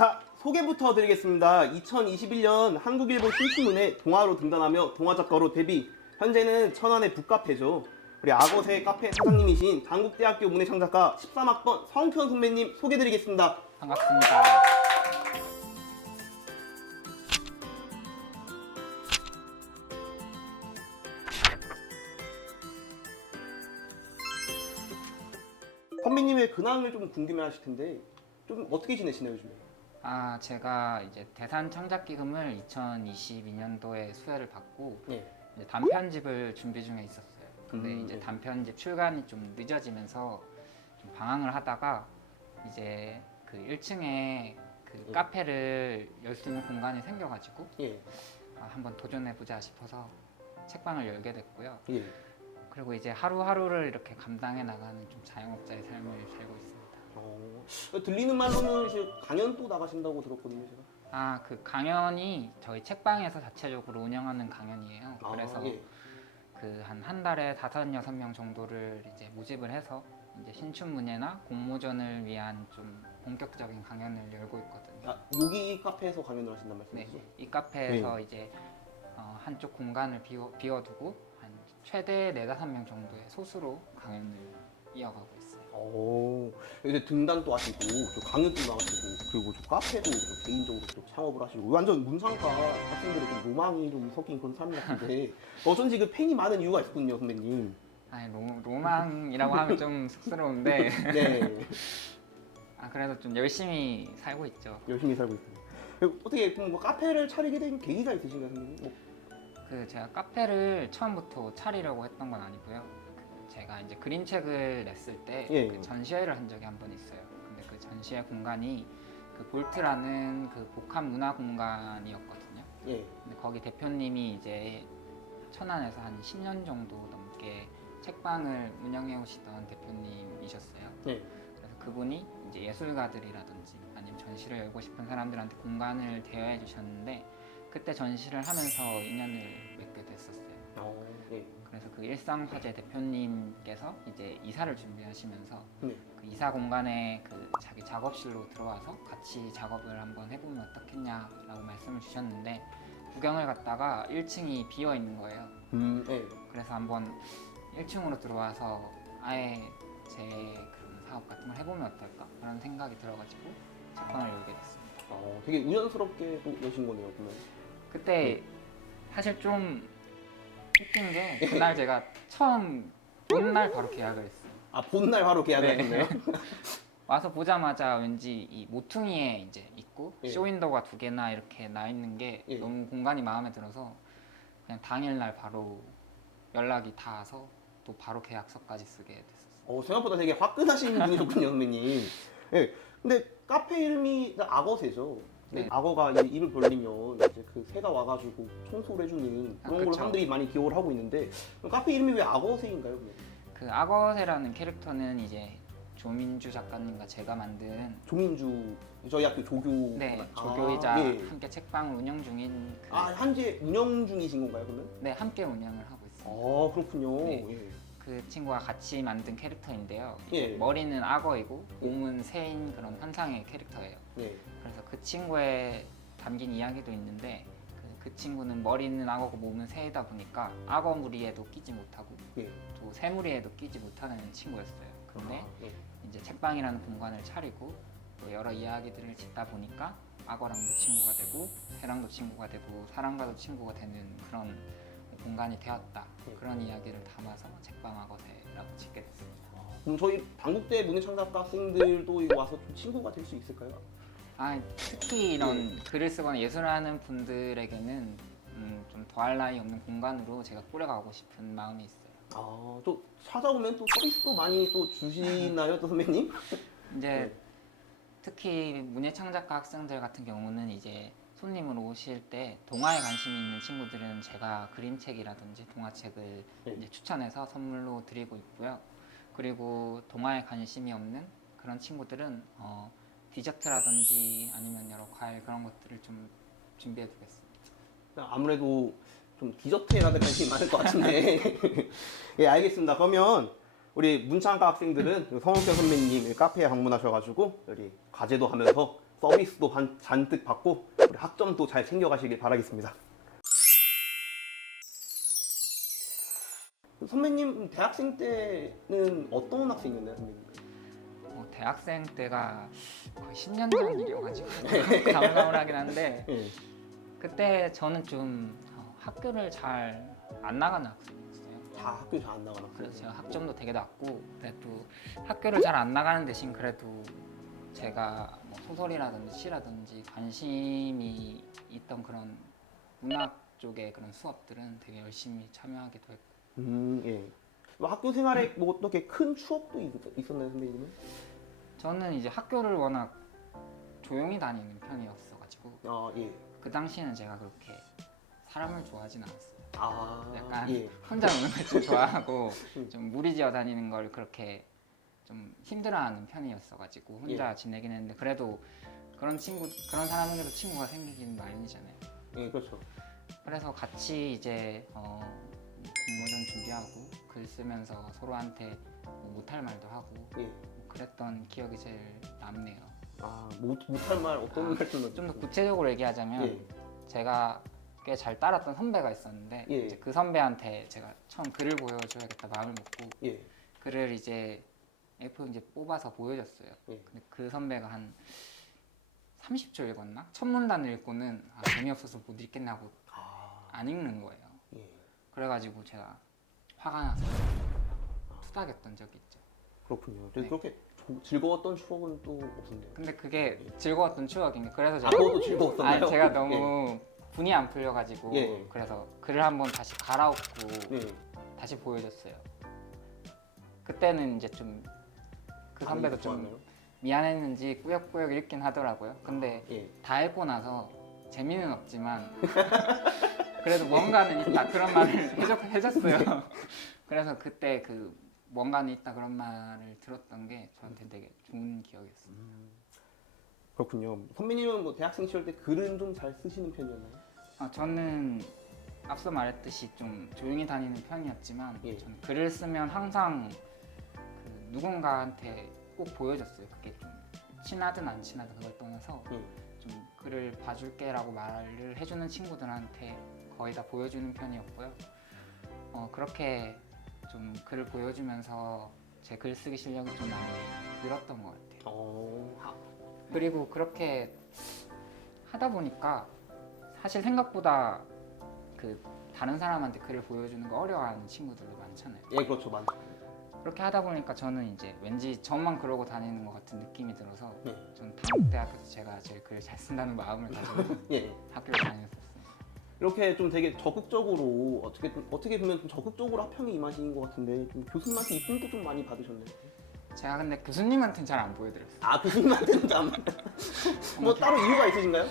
자, 소개부터 드리겠습니다. 2021년 한국일보 신춘문예 동아로 등단하며 동아작가로 데뷔. 현재는 천안의 북카페죠. 우리 악어새 카페 사장님이신 단국대학교 문예창작가 13학번 성현 선배님 소개드리겠습니다. 반갑습니다. 선배님의 근황을 좀 궁금해하실 텐데 좀 어떻게 지내시나요 요즘에? 아, 제가 이제 대산 창작 기금을 2022년도에 수혜를 받고 네. 이제 단편집을 준비 중에 있었어요. 근데 음, 이제 네. 단편집 출간이 좀 늦어지면서 좀 방황을 하다가 이제 그 1층에 그 네. 카페를 열 수 있는 공간이 생겨가지고 예. 아, 한번 도전해 보자 싶어서 책방을 열게 됐고요. 예. 그리고 이제 하루하루를 이렇게 감당해 나가는 좀 자영업자의 삶을 살고 있습니다. 어, 들리는 말로는 이제 강연 또 나가신다고 들었거든요, 제가. 아, 그 강연이 저희 책방에서 자체적으로 운영하는 강연이에요. 아, 그래서 예. 그 한 한 달에 다섯 여섯 명 정도를 이제 모집을 해서 이제 신춘문예나 공모전을 위한 좀 본격적인 강연을 열고 있거든요. 아, 여기 카페에서 강연을 하신단 네, 말씀이시죠? 이 카페에서 이제 어, 한쪽 공간을 비워, 비워두고 한 최대 네다섯 명 정도의 소수로 강연을 이어가고 있어요. 오, 이제 등단도 하시고, 저 강연도 나가시고, 그리고 저 카페도 저 개인적으로 좀 창업을 하시고, 완전 문상가 학생들의 좀 로망이 좀 섞인 그런 삶 같은데, 어쩐지 그 팬이 많은 이유가 있었군요, 선배님. 아니 로, 로망이라고 하면 좀 쑥스러운데 네, 아 그래도 좀 열심히 살고 있죠. 열심히 살고 있습니다. 어떻게 뭐 카페를 차리게 된 계기가 있으신가요, 선배님? 뭐, 그 제가 카페를 처음부터 차리려고 했던 건 아니고요. 그 제가 이제 그림책을 냈을 때 예. 그 전시회를 한 적이 한 번 있어요. 근데 그 전시회 공간이 그 볼트라는 그 복합 문화 공간이었거든요. 예, 근데 거기 대표님이 이제 천안에서 한 10년 정도 넘게 책방을 운영해 오시던 대표님이셨어요. 예. 그래서 그분이 이제 예술가들이라든지 아니면 전시를 열고 싶은 사람들한테 공간을 대여해 주셨는데 그때 전시를 하면서 인연을 예. 그 일상 화재 대표님께서 이제 이사를 준비하시면서 네. 그 이사 공간에 그 자기 작업실로 들어와서 같이 작업을 한번 해보면 어떻겠냐라고 말씀을 주셨는데 구경을 갔다가 1층이 비어 있는 거예요. 음, 예. 그래서 한번 1층으로 들어와서 아예 제 그런 사업 같은 걸 해보면 어떨까? 라는 생각이 들어가지고 책방을 열게 됐습니다. 어, 되게 우연스럽게 또 여신 거네요, 그러면. 그때 사실 좀 게 그날 제가 처음 본날 바로 계약을 했어요. 아, 본날 바로 계약을 네. 하셨네요? 와서 보자마자 왠지 이 모퉁이에 이제 있고 예. 쇼윈도가 두 개나 이렇게 나 있는 게 예. 너무 공간이 마음에 들어서 그냥 당일날 바로 연락이 닿아서 또 바로 계약서까지 쓰게 됐었어요. 어, 생각보다 되게 화끈하신 분이셨군요, 선배님. 예. 근데 카페 이름이 악어새죠. 근데 네. 악어가 이제 입을 벌리면 이제 그 새가 와가지고 청소를 해주는 아, 그런 걸 그쵸. 사람들이 많이 기억을 하고 있는데 그럼 카페 이름이 왜 악어새인가요? 그 악어새라는 캐릭터는 이제 조민주 작가님과 제가 만든 조민주 저희 학교 조교 네 아, 조교이자 예. 함께 책방을 운영 중인 그, 아 현재 운영 중이신 건가요 그러면? 네 함께 운영을 하고 있습니다. 아 그렇군요. 네. 예. 그 친구가 같이 만든 캐릭터인데요. 예. 머리는 악어이고 몸은 새인 그런 환상의 캐릭터예요. 네. 그래서 그 친구의 담긴 이야기도 있는데 그, 그 친구는 머리는 악어고 몸은 새이다 보니까 악어 무리에도 끼지 못하고 예. 또새 무리에도 끼지 못하는 친구였어요. 근데 아, 예. 이제 책방이라는 공간을 차리고 또 여러 이야기들을 짓다 보니까 악어랑도 친구가 되고 새랑도 친구가 되고 사람과도 친구가 되는 그런 공간이 되었다. 네. 그런 이야기를 담아서 책방 악어새라고 짓게 됐습니다. 그럼 저희 단국대 문예창작가 학생들도 이거 와서 좀 친구가 될 수 있을까요? 아, 특히 이런 글을 쓰거나 예술을 하는 분들에게는 음, 좀 더할 나위 없는 공간으로 제가 꾸려가고 싶은 마음이 있어요. 아, 또 찾아오면 또 서비스도 많이 또 주시나요, 또 선배님? 이제 네. 특히 문예창작가 학생들 같은 경우는 이제 손님으로 오실 때 동화에 관심 있는 친구들은 제가 그림책이라든지 동화책을 네. 이제 추천해서 선물로 드리고 있고요. 그리고 동화에 관심이 없는 그런 친구들은 어, 디저트라든지 아니면 여러 과일 그런 것들을 좀 준비해 두겠습니다. 아무래도 좀 디저트에 다들 관심이 많을 것 같은데. 예, 알겠습니다. 그러면 우리 문창가 학생들은 성욱현 선배님 카페에 방문하셔가지고 여기 과제도 하면서 서비스도 반- 잔뜩 받고 우리 학점도 잘 챙겨가시길 바라겠습니다. 선배님 대학생 때는 어떤 학생이었나요, 선배님? 어, 대학생 때가 거의 10년 전 일이어가지고 가물가물하긴 한데 예. 그때 저는 좀 어, 학교를 잘 안 나가는 학생이었어요. 다 학교 잘 안 나가나? 그래서 제가 학점도 되게 낮고 그래도 학교를 잘 안 나가는 대신 그래도 제가 뭐 소설이라든지 시라든지 관심이 있던 그런 문학 쪽의 그런 수업들은 되게 열심히 참여하기도 했고 음, 예. 뭐 학교 생활에 뭐 어떻게 큰 추억도 있, 있었나요, 선배님은? 저는 이제 학교를 워낙 조용히 다니는 편이었어가지고 아, 예. 그 당시에는 제가 그렇게 사람을 좋아하진 않았어요. 아, 약간 예. 혼자 노는 걸 좀 좋아하고 음. 좀 무리지어 다니는 걸 그렇게 좀 힘들어하는 편이었어가지고 혼자 예. 지내긴 했는데 그래도 그런 친구 그런 사람에게도 친구가 생기긴 마련이잖아요. 예, 그렇죠. 그래서 같이 이제 어, 공모전 준비하고 글 쓰면서 서로한테 뭐 못할 말도 하고 예. 뭐 그랬던 기억이 제일 남네요. 아, 못, 못할 말 어떤 아, 말씀을? 좀더 구체적으로 얘기하자면 예. 제가 꽤 잘 따랐던 선배가 있었는데 예. 이제 그 선배한테 제가 처음 글을 보여줘야겠다 마음을 먹고 예. 글을 이제 A4 이제 뽑아서 보여줬어요. 예. 근데 그 선배가 한 30초 읽었나? 첫 문단을 읽고는 아, 재미없어서 못 읽겠나고 아, 안 읽는 거예요. 예. 그래가지고 제가 화가 나서 투닥였던 적이 있죠. 그렇군요. 저 네. 그렇게 조- 즐거웠던 추억은 또 없었네요. 근데 그게 즐거웠던 추억인 게 그래서 아, 제가 그것도 즐거웠었나요? 아니 제가 너무 분이 안 풀려가지고 예. 그래서 글을 한번 다시 갈아엎고 예. 예. 다시 보여줬어요. 그때는 이제 좀 그 선배도 좀? 미안했는지 꾸역꾸역 읽긴 하더라고요. 근데 예. 다 읽고 나서 재미는 없지만 그래도 뭔가는 있다 그런 말을 해줬, 해줬어요. 그래서 그때 그 뭔가는 있다 그런 말을 들었던 게 저한테 되게 좋은 기억이었어요. 그렇군요. 선배님은 뭐 대학생 시절 때 글은 좀 잘 쓰시는 편이었나요? 아, 저는 앞서 말했듯이 좀 조용히 다니는 편이었지만 예. 저는 글을 쓰면 항상 그 누군가한테 꼭 보여줬어요. 그게 좀 친하든 안 친하든 그걸 떠나서 예. 좀 글을 봐줄게라고 말을 해주는 친구들한테 거의 다 보여주는 편이었고요. 어, 그렇게 좀 글을 보여주면서 제 글쓰기 실력이 좀 많이 늘었던 것 같아요. 어, 하, 그리고 그렇게 하다 보니까 사실 생각보다 그 다른 사람한테 글을 보여주는 거 어려워하는 친구들도 많잖아요. 예, 그렇죠. 많죠. 그렇게 하다 보니까 저는 이제 왠지 저만 그러고 다니는 것 같은 느낌이 들어서 예. 저는 단국대학교에서 제가 제일 글을 잘 쓴다는 마음을 가지고 예. 학교를 다녔었어요. 이렇게 좀 되게 적극적으로 어떻게 좀- 어떻게 보면 좀 적극적으로 학평에 임하신 것 같은데 좀 교수님한테 이쁨도 좀 많이 받으셨나요? 제가 근데 교수님한테는 잘 안 보여드렸어요. 아 교수님한테는 좀 뭐 따로 이유가 있으신가요?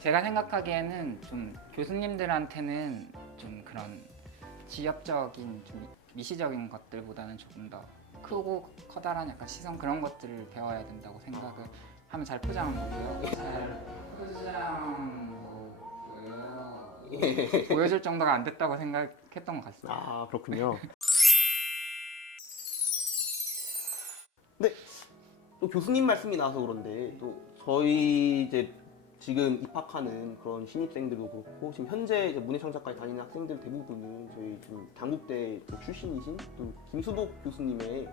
제가 생각하기에는 좀 교수님들한테는 좀 그런 지엽적인 좀 미시적인 것들보다는 조금 더 크고 커다란 약간 시선 그런 것들을 배워야 된다고 생각을 하면 잘 포장한 거고요. 잘 포장한 거고요. 예. 보여줄 정도가 안 됐다고 생각했던 것 같습니다. 아 그렇군요. 근데 또 교수님 말씀이 나와서 그런데 또 저희 이제 지금 입학하는 그런 신입생들도 그렇고 지금 현재 이제 문예창작과에 다니는 학생들 대부분은 저희 좀 단국대 또 출신이신 또 김수복 교수님의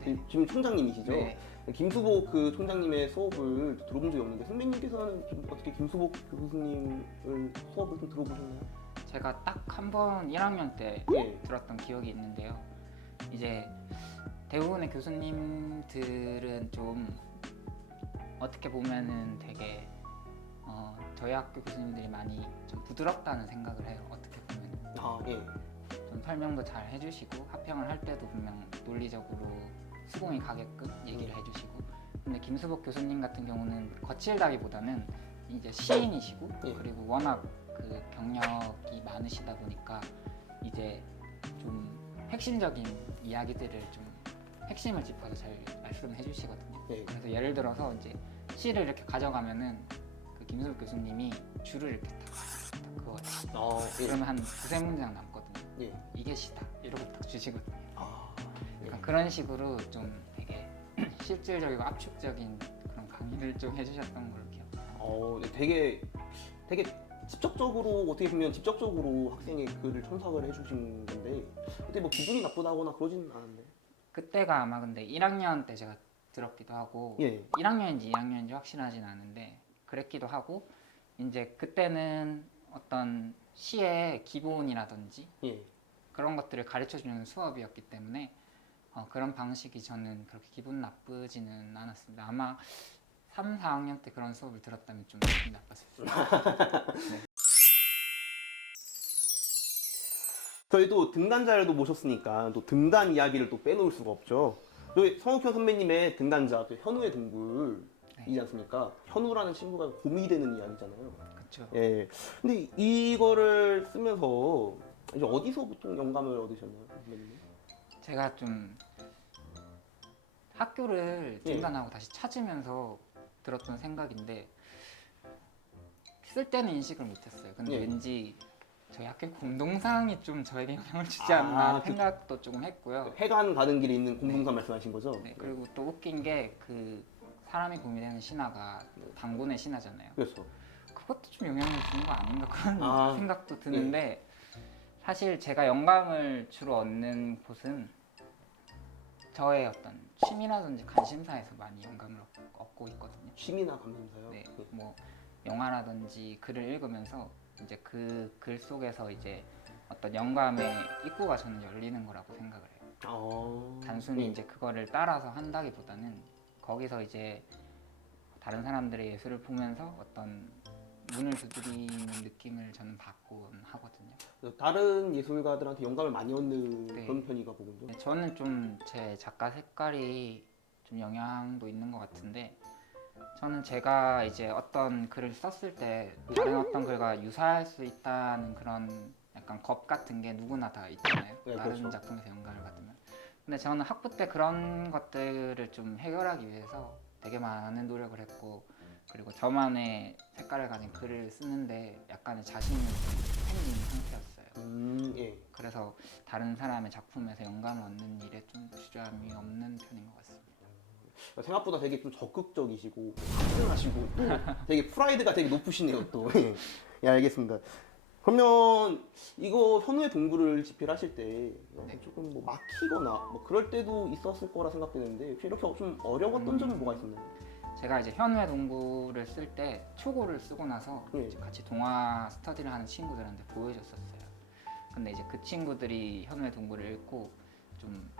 대- 지금 총장님이시죠. 네. 김수복 그 총장님의 수업을 들어본 적이 없는데 선배님께서는 좀 어떻게 김수복 교수님을 수업을 좀 들어보셨나요? 제가 딱 한 번 1학년 때 예. 들었던 기억이 있는데요. 이제 대부분의 교수님들은 좀 어떻게 보면은 되게 어, 저희 학교 교수님들이 많이 좀 부드럽다는 생각을 해요. 어떻게 보면 아 예. 좀 설명도 잘 해주시고 합평을 할 때도 분명 논리적으로 수긍이 가게끔 얘기를 해주시고 근데 김수복 교수님 같은 경우는 거칠다기보다는 이제 시인이시고 예. 그리고 워낙 그 경력이 많으시다 보니까 이제 좀 핵심적인 이야기들을 좀 핵심을 짚어서 잘 말씀해 주시거든요. 예. 그래서 예를 들어서 이제 시를 이렇게 가져가면은 그 김수복 교수님이 줄을 이렇게 탁, 탁 그어요. 아 예. 그러면 한 두세 문장 남거든요. 예. 이게 시다 이러고 딱 주시거든요. 아, 약간 그런 식으로 좀 되게 실질적이고 압축적인 그런 강의를 좀 해주셨던 걸로 어, 네, 되게 되게 직접적으로 어떻게 보면 직접적으로 학생의 글을 첨삭을 해주신 건데 그때 뭐 기분이 나쁘다거나 그러진 않은데. 그때가 아마 근데 1학년 때 제가 들었기도 하고 예. 1학년인지 2학년인지 확실하진 않은데 그랬기도 하고 이제 그때는 어떤 시의 기본이라든지 예. 그런 것들을 가르쳐 주는 수업이었기 때문에 어, 그런 방식이 저는 그렇게 기분 나쁘지는 않았습니다. 아마 3, 4학년 때 그런 수업을 들었다면 좀 기분 나빴을 수 있어요. 저희도 등단자를 또 모셨으니까 또 등단 이야기를 또 빼놓을 수가 없죠. 저희 성욱현 선배님의 등단자 또 현우의 동굴 이지 네. 않습니까? 현우라는 친구가 곰이 되는 이야기잖아요. 그렇죠. 예. 근데 이거를 쓰면서 이제 어디서 보통 영감을 얻으셨나요, 선배님? 제가 좀 학교를 예. 등단하고 다시 찾으면서 들었던 생각인데 쓸 때는 인식을 못했어요. 근데 예. 왠지 저희 학교 공동상이 좀 저에게 영향을 주지 않나 아, 그- 생각도 조금 했고요. 회관 가는 길에 있는 공동산 말씀하신 거죠? 네, 그리고 또 웃긴 게 그 사람이 고민되는 신화가 그 당군의 신화잖아요. 그렇죠. 그것도 좀 영향을 주는 거 아닌가 그런 아, 생각도 드는데 사실 제가 영감을 주로 얻는 곳은 저의 어떤 취미라든지 관심사에서 많이 영감을 얻- 얻고 있거든요. 취미나 감상사요. 네, 뭐 영화라든지 글을 읽으면서 이제 그 글 속에서 이제 어떤 영감의 입구가 저는 열리는 거라고 생각을 해요. 어... 단순히 예. 이제 그거를 따라서 한다기보다는 거기서 이제 다른 사람들의 예술을 보면서 어떤 문을 두드리는 느낌을 저는 받곤 하거든요. 다른 예술가들한테 영감을 많이 얻는 네. 그런 편이가 보군요. 네, 저는 좀 제 작가 색깔이 좀 영향도 있는 것 같은데 저는 제가 이제 어떤 글을 썼을 때 다른 어떤 글과 유사할 수 있다는 그런 약간 겁 같은 게 누구나 다 있잖아요. 네, 다른 그렇죠. 작품에서 영감을 받으면. 근데 저는 학부 때 그런 것들을 좀 해결하기 위해서 되게 많은 노력을 했고 그리고 저만의 색깔을 가진 글을 쓰는데 약간의 자신이 좀 생긴 상태였어요. 음, 예. 그래서 다른 사람의 작품에서 영감을 얻는 일에 좀 주저함이 없는 편인 것 같습니다. 생각보다 되게 좀 적극적이시고 확증하시고 또 되게 프라이드가 되게 높으시네요 또. 예, 예, 알겠습니다. 그러면 이거 현우의 동굴을 집필하실 때 네. 조금 뭐 막히거나 뭐 그럴 때도 있었을 거라 생각되는데 혹시 이렇게 좀 어려웠던 음. 점은 뭐가 있었나요? 제가 이제 현우의 동굴을 쓸 때 초고를 쓰고 나서 네. 이제 같이 동화 스터디를 하는 친구들한테 보여줬었어요. 근데 이제 그 친구들이 현우의 동굴을 읽고 좀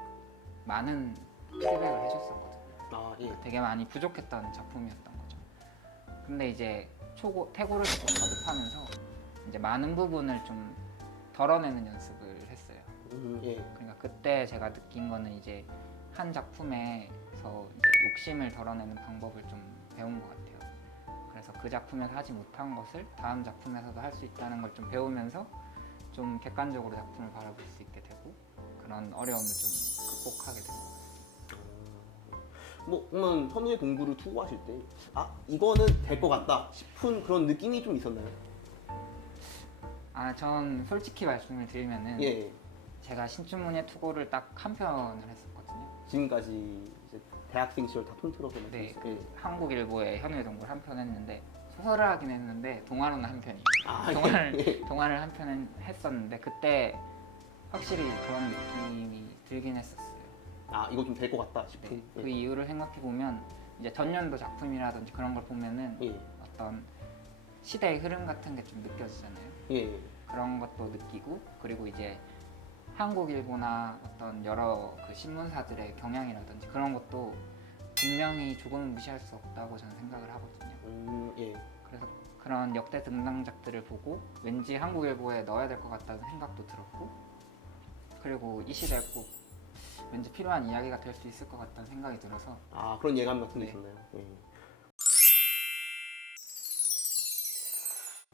많은 피드백을 해줬었거든요. 아 예. 되게 많이 부족했던 작품이었던 거죠. 근데 이제 초고 태고를 조금 거듭하면서 이제 많은 부분을 좀 덜어내는 연습을 했어요. 음, 예. 그러니까 그때 제가 느낀 거는 이제 한 작품에서 이제 욕심을 덜어내는 방법을 좀 배운 것 같아요. 그래서 그 작품에서 하지 못한 것을 다음 작품에서도 할 수 있다는 걸 좀 배우면서 좀 객관적으로 작품을 바라볼 수 있게 되고 그런 어려움을 좀 극복하게 된 것 같아요. 뭐 그러면 현우의 동굴을 투고하실 때 아 이거는 될 것 같다 싶은 그런 느낌이 좀 있었나요? 아, 전 솔직히 말씀을 드리면은 예. 제가 신춘문예 투고를 딱 한 편을 했었거든요. 지금까지 이제 대학생 시절 다 통틀어서 네. 말씀하셨어요. 예. 한국일보의 현우의 동굴 한 편 했는데 소설을 하긴 했는데 동화로는 한 편이에요. 아, 동화를 예. 동화를 한 편은 했었는데 그때 확실히 그런 느낌이 들긴 했었어요. 아 이거 좀 될 것 같다 싶은. 네, 예. 그 이유를 생각해 보면 이제 전년도 작품이라든지 그런 걸 보면은 예. 어떤 시대의 흐름 같은 게 좀 느껴지잖아요. 예. 그런 것도 느끼고 그리고 이제 한국일보나 어떤 여러 그 신문사들의 경향이라든지 그런 것도 분명히 조금은 무시할 수 없다고 저는 생각을 하거든요. 음, 예. 그래서 그런 역대 등장작들을 보고 왠지 한국일보에 넣어야 될 것 같다는 생각도 들었고 그리고 이 시대에 꼭 왠지 필요한 이야기가 될 수 있을 것 같다는 생각이 들어서 아 그런 예감 같은 게 네. 있었나요? 예.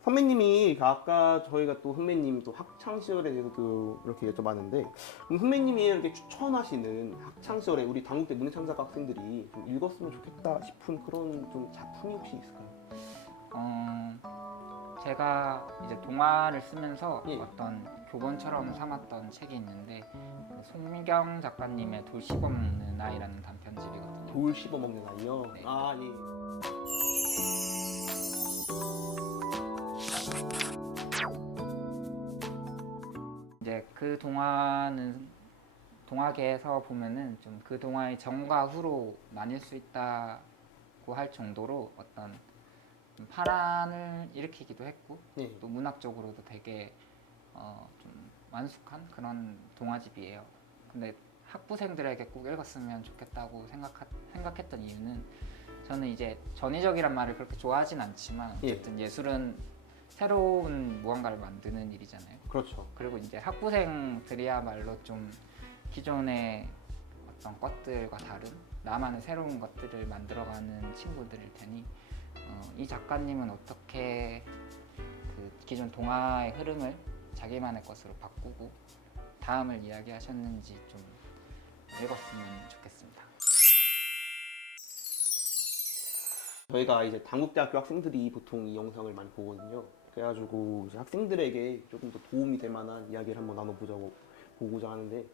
선배님이 아까 저희가 또 선배님 또 학창 시절에 대해서도 이렇게 여쭤봤는데 그럼 선배님이 이렇게 추천하시는 학창 시절에 우리 당국대 문예창작 학생들이 좀 읽었으면 좋겠다 싶은 그런 좀 작품이 혹시 있을까요? 어, 제가 이제 동화를 쓰면서 예. 어떤 교본처럼 삼았던 책이 있는데 그 송미경 작가님의 돌 씹어먹는 아이라는 단편집이거든요. 돌 씹어먹는 아이요. 네. 아 예. 이제 그 동화는 동화계에서 보면은 좀 그 동화의 전과 후로 나뉠 수 있다고 할 정도로 어떤 좀 파란을 일으키기도 했고 예. 또 문학적으로도 되게 어, 좀 완숙한 그런 동화집이에요. 근데 학부생들에게 꼭 읽었으면 좋겠다고 생각 생각했던 이유는 저는 이제 전위적이란 말을 그렇게 좋아하진 않지만 예. 어쨌든 예 술은 새로운 무언가를 만드는 일이잖아요. 그렇죠. 그리고 이제 학부생들이야말로 좀 기존의 어떤 것들과 다른 나만의 새로운 것들을 만들어가는 친구들일 테니 어, 이 작가님은 어떻게 그 기존 동화의 흐름을 자기만의 것으로 바꾸고 다음을 이야기하셨는지 좀 읽었으면 좋겠습니다. 저희가 이제 당국대학교 학생들이 보통 이 영상을 많이 보거든요. 그래가지고 이제 학생들에게 조금 더 도움이 될 만한 이야기를 한번 나눠보자고 보고자 하는데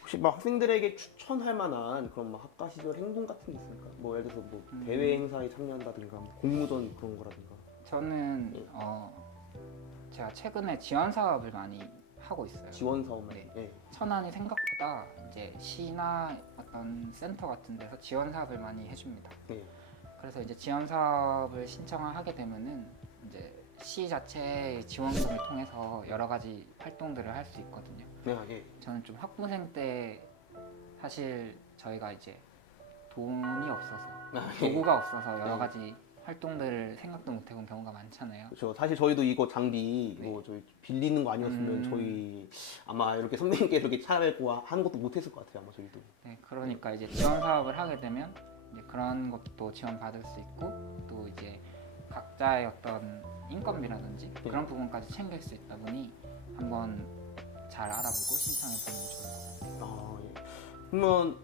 혹시 막 학생들에게 추천할 만한 그런 막 학과 시절 행동 같은 게 있습니까? 뭐 예를 들어서 뭐 음. 대회 행사에 참여한다든가 뭐 공모전 그런 거라든가. 저는 예. 어, 제가 최근에 지원 사업을 많이 하고 있어요. 지원 사업만. 네. 예. 천안이 생각보다 이제 시나 어떤 센터 같은 데서 지원 사업을 많이 해줍니다. 예. 그래서 이제 지원 사업을 신청하게 되면은 이제 시 자체의 지원금을 통해서 여러 가지 활동들을 할 수 있거든요. 네, 예. 저는 좀 학부생 때 사실 저희가 이제 돈이 없어서 아, 예. 도구가 없어서 여러 네. 가지 활동들을 생각도 못 해본 경우가 많잖아요. 그렇죠. 사실 저희도 이거 장비 네. 뭐 저희 빌리는 거 아니었으면 음. 저희 아마 이렇게 선배님께 이렇게 찾아뵙고 하는 것도 못했을 것 같아요. 아마 저희도. 네, 그러니까 이제 지원 사업을 하게 되면 이제 그런 것도 지원 받을 수 있고 또 이제 각자의 어떤 인건비라든지 네. 그런 부분까지 챙길 수 있다 보니 한번 잘 알아보고 신청해 보면 좋을 것 같아요. 아, 예. 그러면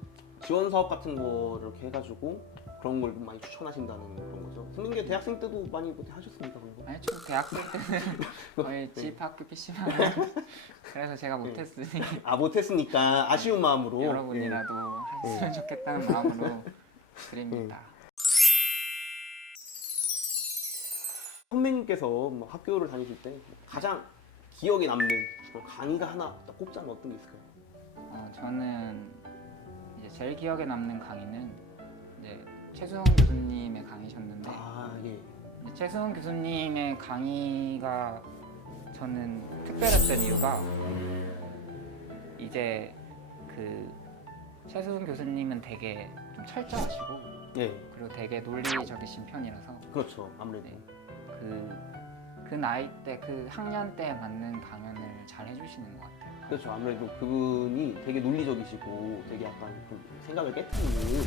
지원 사업 같은 거 이렇게 해가지고 그런 걸 많이 추천하신다는 그런 거죠. 선생님 대학생 때도 많이 뭐 하셨습니까 그런 거? 아니 좀 대학생 때는 거의 네. 집 학교 PC만 그래서 제가 못했으니 아 못했으니까 아쉬운 마음으로. 여러분이라도 했으면 좋겠다는 마음으로 네. 드립니다. 선배님께서 뭐 학교를 다니실 때 가장 기억에 남는 그런 강의가 하나 딱 꼽자면 어떤 게 있을까요? 어, 저는 이제 제일 기억에 남는 강의는 이제 최수영 교수님의 강의셨는데 아 예. 이제 최수영 교수님의 강의가 저는 특별했던 이유가 이제 그 최수영 교수님은 되게 좀 철저하시고 예. 그리고 되게 논리적이신 편이라서 그렇죠. 아무래도. 네. 그, 그 나이 때 그 학년 때에 맞는 강연을 잘 해주시는 것 같아요. 그렇죠. 아무래도 그분이 되게 논리적이시고 되게 약간 좀 생각을 깨트리는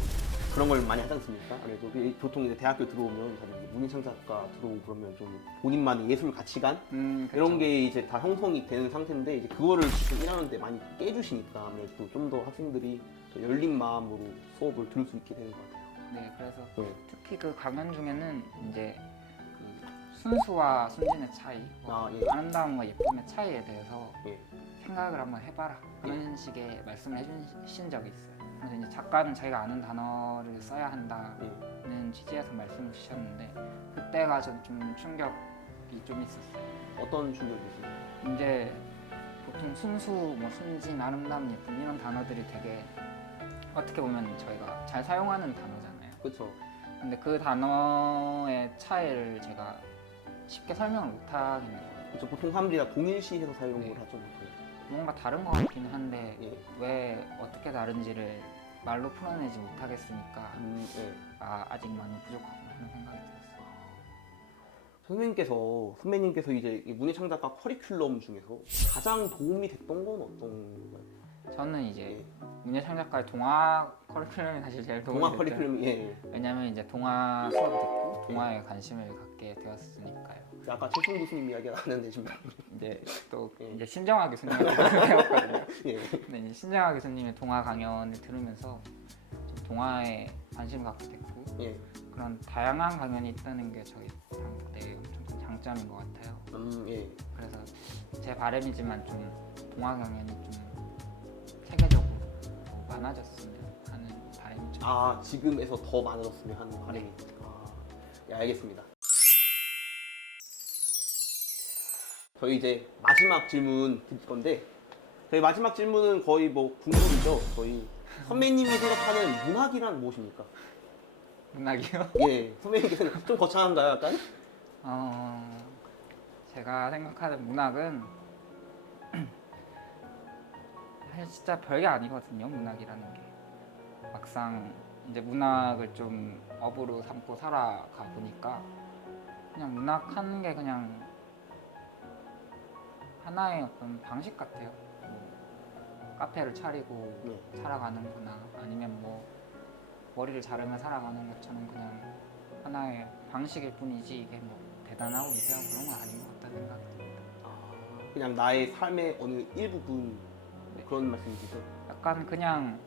그런 걸 많이 하지 않습니까? 아무래도 그 보통 이제 대학교 들어오면 다들 이제 문예창작과 들어오고 그러면 좀 본인만의 예술 가치관 음, 그쵸. 이런 게 이제 다 형성이 되는 상태인데 이제 그거를 지금 1학년 때 많이 깨주시니까 아무래도 좀 더 학생들이 더 열린 마음으로 수업을 들을 수 있게 되는 것 같아요. 네, 그래서 네. 특히 그 강연 중에는 이제 그 순수와 순진의 차이, 뭐 아, 예. 아름다움과 예쁨의 차이에 대해서 예. 생각을 한번 해봐라 그런 식의 말씀을 해주신 적이 있어요. 그래서 이제 작가는 자기가 아는 단어를 써야 한다는 취지에서 말씀을 주셨는데 그때가 좀, 좀 충격이 좀 있었어요. 어떤 충격이 있어요? 이제 보통 순수, 뭐 순진, 아름다움, 예쁨 이런 단어들이 되게 어떻게 보면 저희가 잘 사용하는 단어잖아요. 그렇죠. 근데 그 단어의 차이를 제가 쉽게 설명을 못 하겠는 거예요. 그렇죠. 보통 사람들이 다 동일시해서 사용을 네. 하죠. 보통. 뭔가 다른 것 같기는 한데 예. 왜 어떻게 다른지를 말로 풀어내지 못하겠으니까 음, 예. 아, 아직 많이 부족하구나 하는 생각이 들었어요. 선생님께서 선배님께서 이제 이 문예창작과 커리큘럼 중에서 가장 도움이 됐던 건 어떤 건가요? 저는 이제 예. 문예창작과의 동화 커리큘럼이 사실 제일 도움이 동화 됐죠. 커리큘럼 예. 왜냐면 이제 동화 수업을 듣고 동화에 관심을 갖게 되었으니까요. 아까 최승 교수님 이야기가 나왔는데 지금 이제 또 예. 이제 신정아 교수님한테 배웠거든요. 예. 근데 이제 신정아 교수님의 동화 강연을 들으면서 좀 동화에 관심 갖게 됐고 예. 그런 다양한 강연이 있다는 게 저희 당국대의 엄청 큰 장점인 것 같아요. 음, 예. 그래서 제 바람이지만 좀 동화 강연이 좀 체계적으로 더 많아졌으면. 아 지금에서 더 많아졌으면 하는 바람이. 아, 예, 알겠습니다. 저희 이제 마지막 질문 드릴 건데 저희 마지막 질문은 거의 뭐 궁금이죠. 저희 선배님이 생각하는 문학이란 무엇입니까? 문학이요? 예, 선배님께서는 좀 거창한가요, 약간? 어, 제가 생각하는 문학은 사실 진짜 별게 아니거든요. 문학이라는 게 막상 이제 문학을 좀 업으로 삼고 살아가 보니까 그냥 문학 하는 게 그냥 하나의 어떤 방식 같아요. 뭐 카페를 차리고 네. 살아가는구나 아니면 뭐 머리를 자르며 살아가는 것처럼 그냥 하나의 방식일 뿐이지 이게 뭐 대단하고 위대하고 그런 건 아닌 것 같다는 생각이 듭니다. 아, 그냥 나의 삶의 어느 일부분 네. 그런 말씀이시죠? 약간 그냥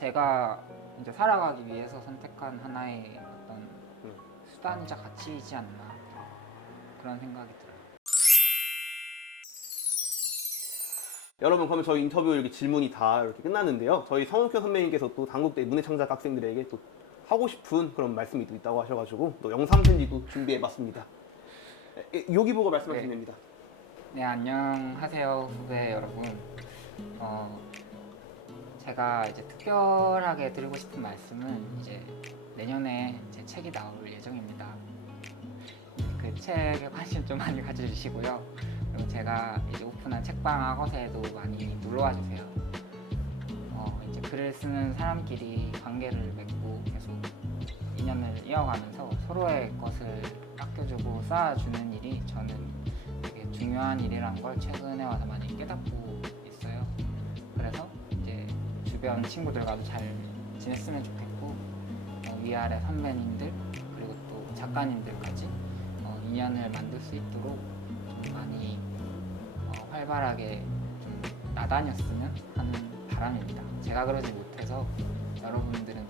제가 이제 살아가기 위해서 선택한 하나의 어떤 음. 수단이자 가치이지 않나 그런 생각이 들어요. 여러분 그러면 저희 인터뷰 이렇게 질문이 다 이렇게 끝났는데요. 저희 성욱현 선배님께서 또 당국대 문해창작 학생들에게 또 하고 싶은 그런 말씀이 또 있다고 하셔가지고 또 영상 편지도 준비해봤습니다. 에, 여기 보고 말씀하시면 네. 됩니다. 네 안녕하세요 후배 여러분. 어, 제가 이제 특별하게 드리고 싶은 말씀은 이제 내년에 제 책이 나올 예정입니다. 그 책에 관심 좀 많이 가져주시고요. 그리고 제가 이제 오픈한 책방 악어새에도 많이 놀러와 주세요. 어, 이제 글을 쓰는 사람끼리 관계를 맺고 계속 인연을 이어가면서 서로의 것을 아껴주고 쌓아주는 일이 저는 되게 중요한 일이란 걸 최근에 와서 많이 깨닫고 주변 친구들과도 잘 지냈으면 좋겠고 어, 위아래 선배님들 그리고 또 작가님들까지 어, 인연을 만들 수 있도록 좀 많이 어, 활발하게 좀 나다녔으면 하는 바람입니다. 제가 그러지 못해서 여러분들은